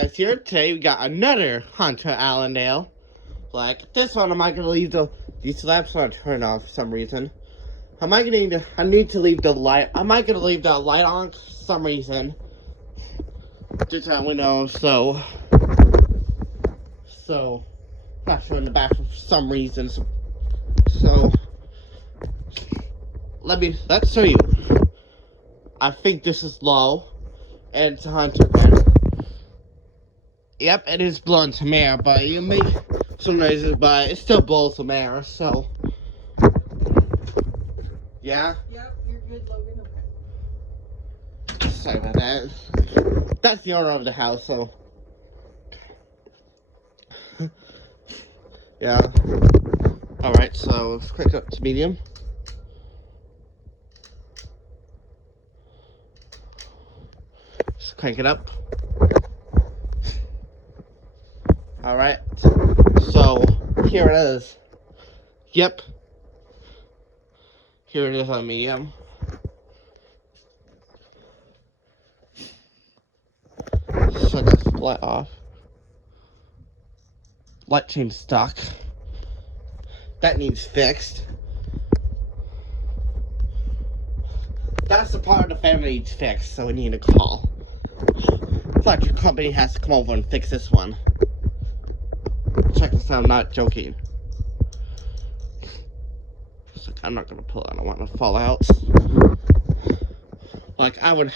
guys, here today we got another Hunter Allendale. Like this one, am I gonna leave these lamps on turn off for some reason? I need to leave the light. Am I gonna leave the light on for some reason? Just that we know. So not showing the back for some reason. So let's show you. I think this is low, and it's a Hunter pen. Yep, it is blowing some air, but you make some noises, but it still blows some air, so. Yeah? Yep, you're good, Logan. Okay. Sorry about that. That's the owner of the house, so. Yeah. Alright, so let's crank it up to medium. Just crank it up. Alright, so here it is. Yep. Here it is on medium. So that's the light off. Light change stuck. That needs fixed. That's the part of the family needs fixed, so we need a call. Electric company has to come over and fix this one. Check this out, I'm not joking. It's like, I'm not gonna pull it, I don't want it to fall out. Like, I would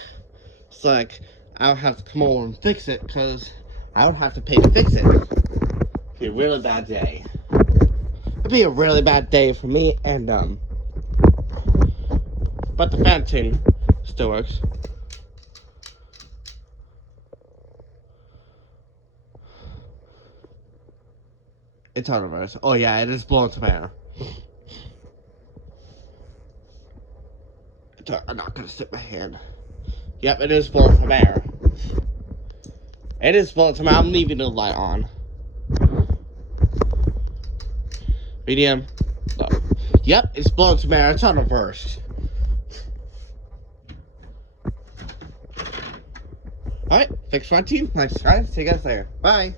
have to come over and fix it, because I would have to pay to fix it. It'd be a really bad day. It'd be a really bad day for me, and, but the fencing still works. It's on reverse. Oh yeah, it is blowing some air. I'm not gonna stick my hand. Yep, it is blowing some air. It is blowing some air. I'm leaving the light on. Medium. Low. Yep, it's blowing some air. It's on reverse. Alright, fix my team. Nice guys. See you guys later. Bye.